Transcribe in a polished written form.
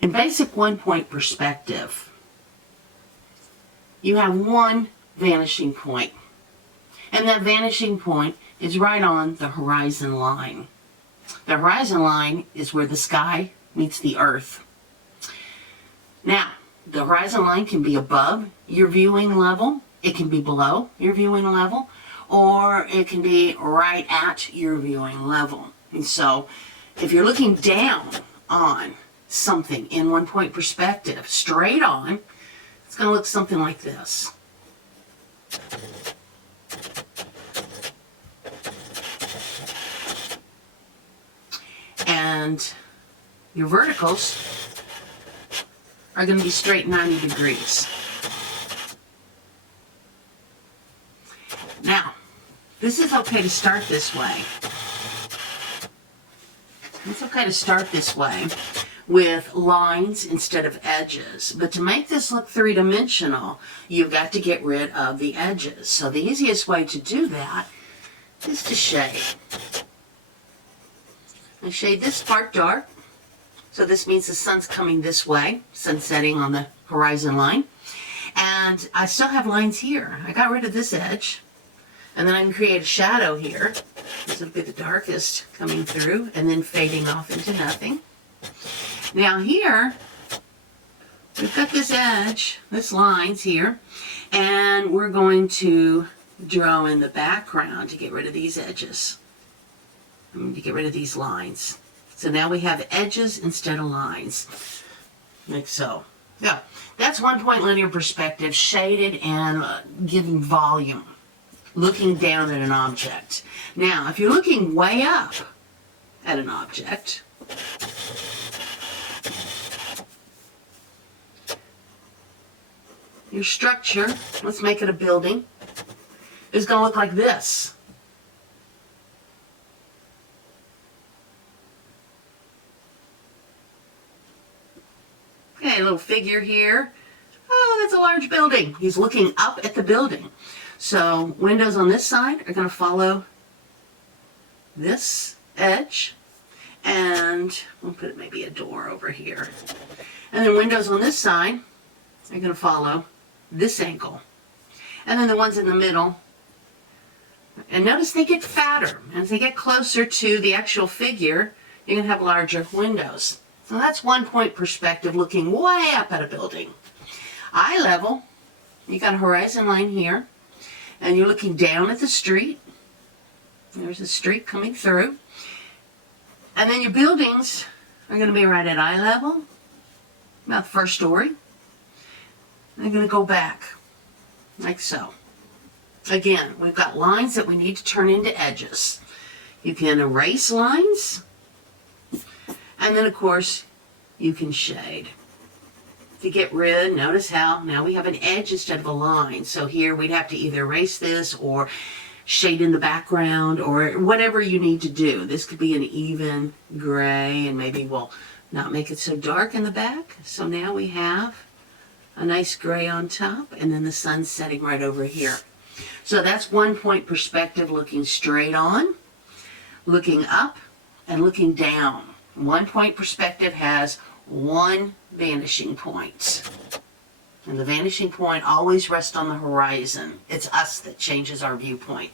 In basic one-point perspective, you have one vanishing point, and that vanishing point is right on the horizon line. The horizon line is where the sky meets the earth. Now, the horizon line can be above your viewing level, it can be below your viewing level, or it can be right at your viewing level. And so, if you're looking down on something in one-point perspective, straight on, it's going to look something like this. And your verticals are going to be straight 90 degrees. Now, this is okay to start this way. It's okay to start this way with lines instead of edges. But to make this look three-dimensional, you've got to get rid of the edges. So the easiest way to do that is to shade. I shade this part dark, so this means the sun's coming this way, sun setting on the horizon line. And I still have lines here. I got rid of this edge, and then I can create a shadow here. This will be the darkest coming through, and then fading off into nothing. Now here, we've got this edge, this line's here, and we're going to draw in the background to get rid of these edges. I'm going to get rid of these lines. So now we have edges instead of lines, like so. Yeah, that's one-point linear perspective, shaded and giving volume, looking down at an object. Now, if you're looking way up at an object, your structure, let's make it a building, is going to look like this. Okay, a little figure here. Oh, that's a large building. He's looking up at the building. So windows on this side are going to follow this edge. And we'll put maybe a door over here. And then windows on this side are going to follow this angle. And then the ones in the middle. And notice they get fatter. As they get closer to the actual figure, you're going to have larger windows. So that's one-point perspective, looking way up at a building. Eye level, you got a horizon line here, and you're looking down at the street. There's a street coming through. And then your buildings are going to be right at eye level, about the first story. They're going to go back, like so. Again, we've got lines that we need to turn into edges. You can erase lines. And then, of course, you can shade. To get rid, notice how now we have an edge instead of a line. So here we'd have to either erase this or shade in the background or whatever you need to do. This could be an even gray, and maybe we'll not make it so dark in the back. So now we have a nice gray on top, and then the sun setting right over here. So that's one-point perspective, looking straight on, looking up, and looking down. One-point perspective has one vanishing point. And the vanishing point always rests on the horizon. It's us that changes our viewpoint.